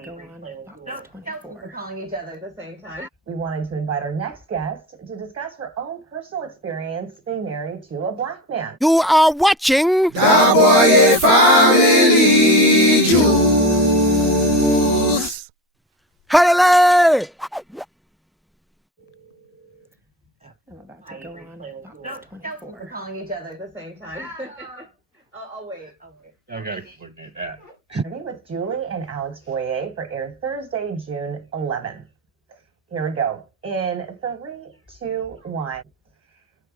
to go on FOX24. We're calling each other at the same time. We wanted to invite our next guest to discuss her own personal experience being married to a black man. You are watching Juliejboye Family Jewels. Hello! I'm about to go on FOX24. We're calling each other at the same time. I'll wait. I gotta coordinate that. With Julie and Alex Boye for air Thursday, June 11th. Here we go. In 3, 2, 1.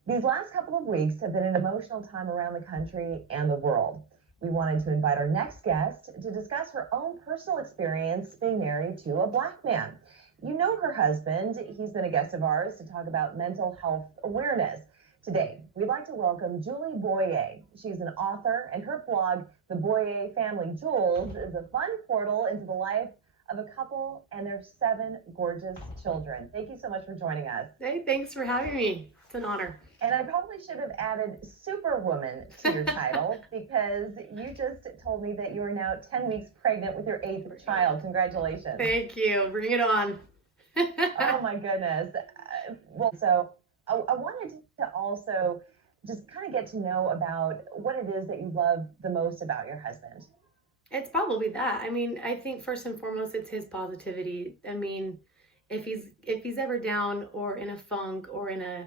These last couple of weeks have been an emotional time around the country and the world. We wanted to invite our next guest to discuss her own personal experience being married to a black man. You know her husband. He's been a guest of ours to talk about mental health awareness. Today, we'd like to welcome Juliejboye. She's an author, and her blog, The Boye Family Jewels, is a fun portal into the life of a couple and their 7 gorgeous children. Thank you so much for joining us. Hey, thanks for having me. It's an honor. And I probably should have added Superwoman to your title because you just told me that you are now 10 weeks pregnant with your 8th child. Congratulations. Thank you. Bring it on. Oh my goodness. So I wanted to also just kind of get to know about what it is that you love the most about your husband. It's probably that. I mean, I think first and foremost, it's his positivity. I mean, if he's ever down or in a funk or in a,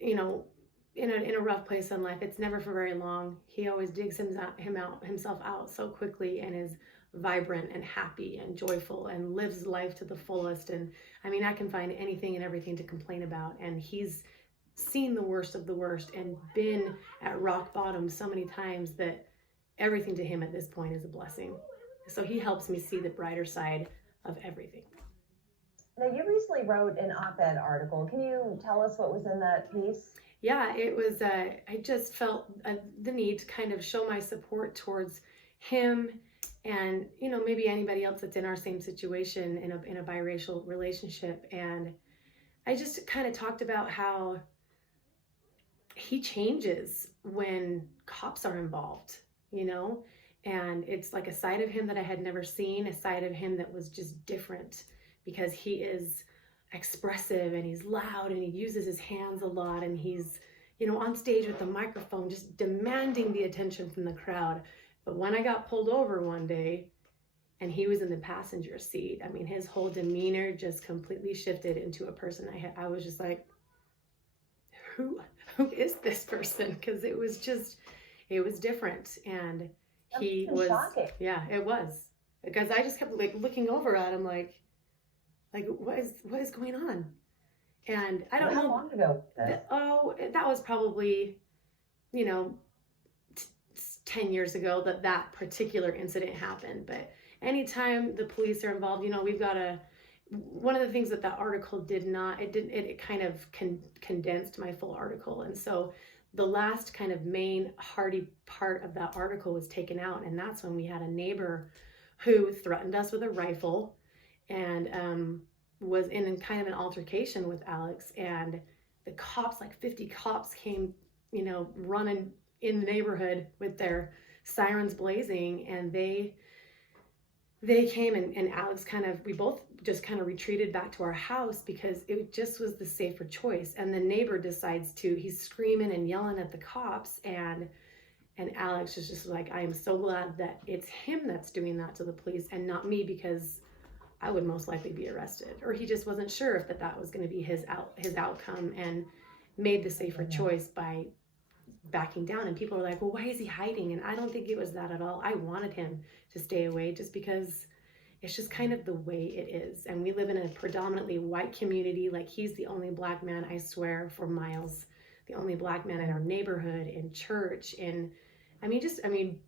in a rough place in life, it's never for very long. He always digs himself out so quickly and is vibrant and happy and joyful and lives life to the fullest. And I mean, I can find anything and everything to complain about. And he's seen the worst of the worst and been at rock bottom so many times that everything to him at this point is a blessing. So he helps me see the brighter side of everything. Now, you recently wrote an op-ed article. Can you tell us what was in that piece? Yeah, it was, I just felt the need to kind of show my support towards him and, maybe anybody else that's in our same situation in a biracial relationship. And I just kind of talked about how he changes when cops are involved, and it's like a side of him that I had never seen, a side of him that was just different because he is expressive and he's loud and he uses his hands a lot and he's, on stage with the microphone, just demanding the attention from the crowd. But when I got pulled over one day and he was in the passenger seat, I mean, his whole demeanor just completely shifted into a person I was just like, who is this person? Because it was different. And he was shocking. Yeah, it was, because I just kept looking over at him like what is going on? And I don't know how long ago. that was probably 10 years ago that particular incident happened. But anytime the police are involved, we've got one of the things that article did not, it kind of condensed my full article. And so the last kind of main hearty part of that article was taken out. And that's when we had a neighbor who threatened us with a rifle and was in kind of an altercation with Alex. And the cops, like 50 cops came, running in the neighborhood with their sirens blazing. And they came and Alex we both just kind of retreated back to our house because it just was the safer choice. And the neighbor decides he's screaming and yelling at the cops. And Alex is just like, I am so glad that it's him that's doing that to the police and not me, because I would most likely be arrested. Or he just wasn't sure if that was going to be his outcome and made the safer choice by backing down. And people are like, well, why is he hiding? And I don't think it was that at all. I wanted him to stay away just because it's just kind of the way it is. And we live in a predominantly white community. Like, he's the only black man, I swear, for miles, the only black man in our neighborhood, in church. And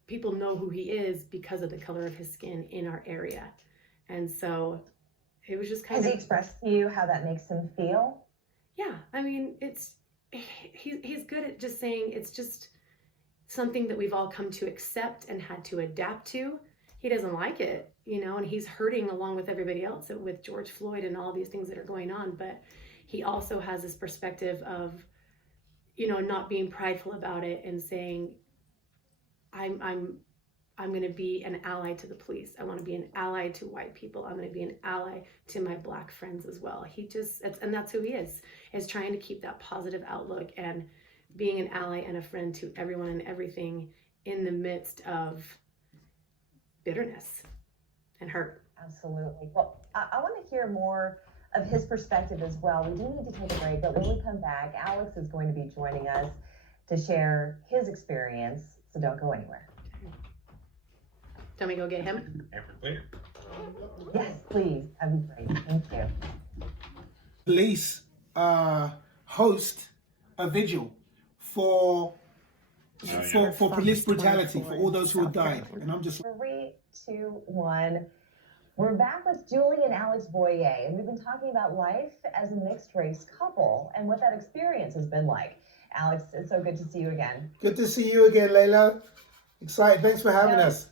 people know who he is because of the color of his skin in our area. And so it was just Has he expressed to you how that makes him feel? Yeah, I mean, he's good at just saying it's just something that we've all come to accept and had to adapt to. He doesn't like it, and he's hurting along with everybody else with George Floyd and all these things that are going on. But he also has this perspective of, not being prideful about it and saying, I'm I'm going to be an ally to the police. I want to be an ally to white people. I'm going to be an ally to my Black friends as well. And that's who he is trying to keep that positive outlook and being an ally and a friend to everyone and everything in the midst of bitterness and hurt. Absolutely. Well, I want to hear more of his perspective as well. We do need to take a break, but when we come back, Alex is going to be joining us to share his experience, so don't go anywhere. Can we go get him? Yes, please. That'd be great. Thank you. Police host a vigil for police brutality, for all those who have died. And I'm just 3, 2, 1. We're back with Julie and Alex Boye, and we've been talking about life as a mixed race couple and what that experience has been like. Alex, it's so good to see you again. good to see you again, Layla. Excited. Thanks for having us.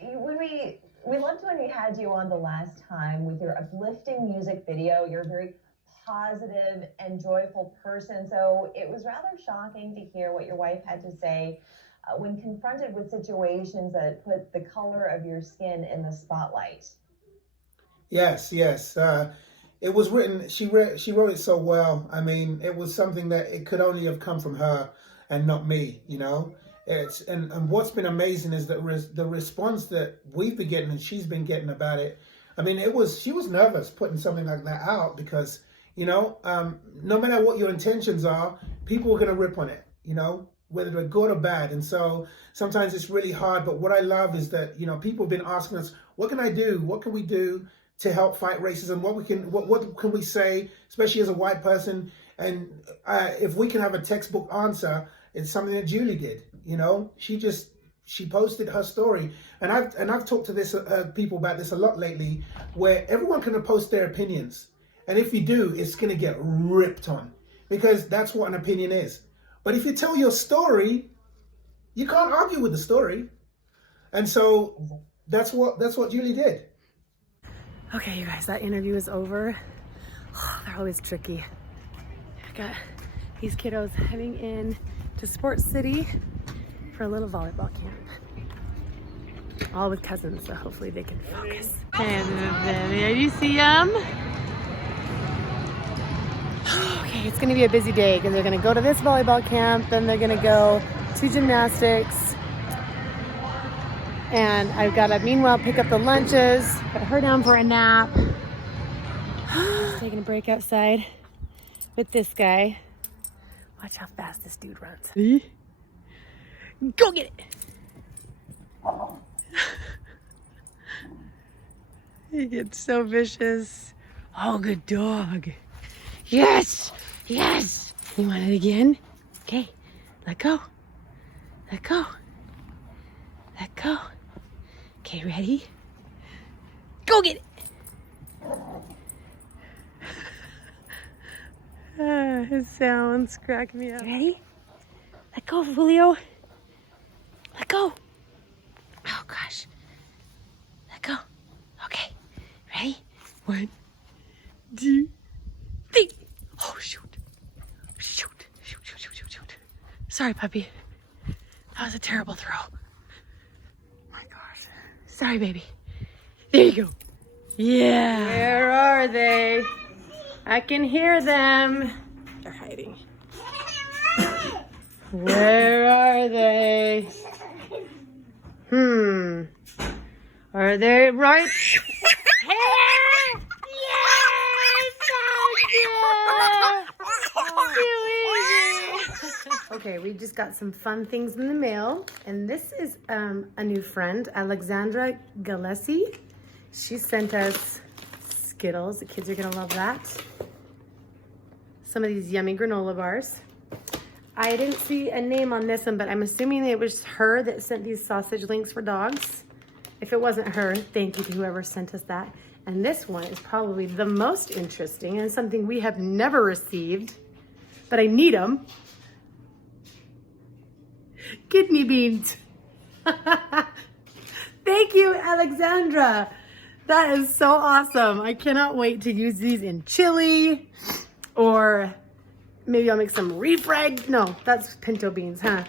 We loved when we had you on the last time with your uplifting music video. You're a very positive and joyful person, so it was rather shocking to hear what your wife had to say when confronted with situations that put the color of your skin in the spotlight. Yes. It was written, she wrote it so well. I mean, it was something that it could only have come from her and not me, you know? And what's been amazing is that the response that we've been getting and she's been getting about it. I mean, she was nervous putting something like that out because, you know, no matter what your intentions are, people are going to rip on it, you know, whether they're good or bad. And so sometimes it's really hard. But what I love is that, you know, people have been asking us, what can I do? What can we do to help fight racism? What can we say, especially as a white person? And if we can have a textbook answer, it's something that Julie did. You know, she posted her story, and I've talked to this people about this a lot lately, where everyone can post their opinions, and if you do, it's gonna get ripped on because that's what an opinion is. But if you tell your story, you can't argue with the story, and so that's what Julie did. Okay, you guys, that interview is over. Oh, they're always tricky. I got these kiddos heading in to Sports City for a little volleyball camp. All with cousins, so hopefully they can focus. And there you see them. Okay, it's gonna be a busy day because they're gonna go to this volleyball camp, then they're gonna go to gymnastics. And I've gotta meanwhile pick up the lunches, put her down for a nap. Taking a break outside with this guy. Watch how fast this dude runs. See? Go get it! He gets so vicious. Oh, good dog. Yes! Yes! You want it again? Okay, let go. Let go. Let go. Okay, ready? Go get it! His sounds crack me up. Ready? Let go, Julio. Let go. Oh, gosh. Let go. Okay. Ready? 1, 2, 3. Oh, shoot. Shoot. Shoot, shoot, shoot, shoot, shoot. Sorry, puppy. That was a terrible throw. My gosh. Sorry, baby. There you go. Yeah. Where are they? I can hear them. They're hiding. Where are they? Are they right here? Yes! Okay, we just got some fun things in the mail. And this is a new friend, Alexandra Gillespie. She sent us Skittles. The kids are gonna love that. Some of these yummy granola bars. I didn't see a name on this one, but I'm assuming it was her that sent these sausage links for dogs. If it wasn't her, thank you to whoever sent us that. And this one is probably the most interesting and something we have never received, but I need them. Kidney beans. Thank you, Alexandra. That is so awesome. I cannot wait to use these in chili, or maybe I'll make some refried. No, that's pinto beans, huh?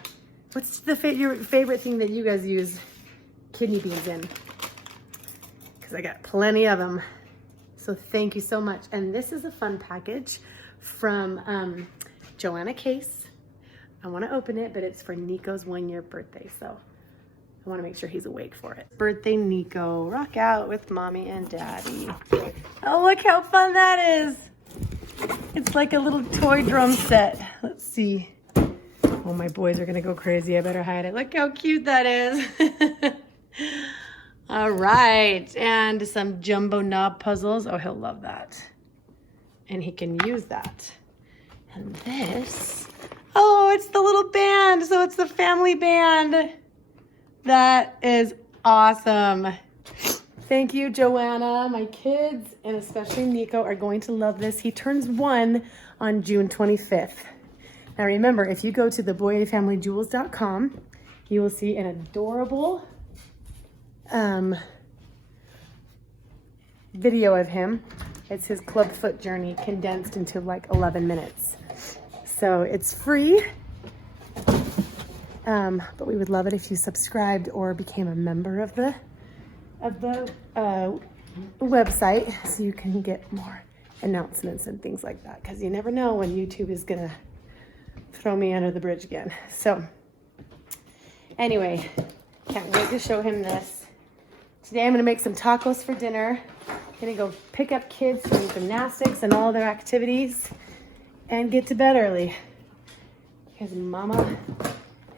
What's the favorite thing that you guys use kidney beans in, because I got plenty of them. So thank you so much. And this is a fun package from Joanna Case. I want to open it, but it's for Nico's 1-year birthday, so I want to make sure he's awake for it. Birthday Nico, rock out with mommy and daddy. Oh, look how fun that is. It's like a little toy drum set. Let's see. Oh, my boys are gonna go crazy. I better hide it. Look how cute that is. All right, and some jumbo knob puzzles. Oh, he'll love that. And he can use that. And this, oh, it's the little band. So it's the family band. That is awesome. Thank you, Joanna. My kids, and especially Nico, are going to love this. He turns 1 on June 25th. Now remember, if you go to theboyefamilyjewels.com, you will see an adorable video of him. It's his clubfoot journey condensed into like 11 minutes. So it's free. But we would love it if you subscribed or became a member of the website, so you can get more announcements and things like that, because you never know when YouTube is gonna throw me under the bridge again. So anyway, can't wait to show him this. Today I'm gonna make some tacos for dinner. Gonna go pick up kids from gymnastics and all their activities and get to bed early because mama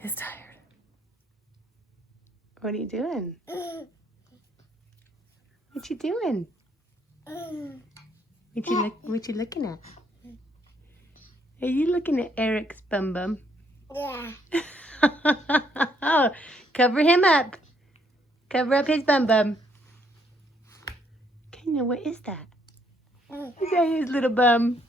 is tired. What are you doing? What you doing? What you looking at? Are you looking at Eric's bum bum? Yeah. Oh, cover him up. Cover up his bum bum. Kenia, what is that? Is that his little bum?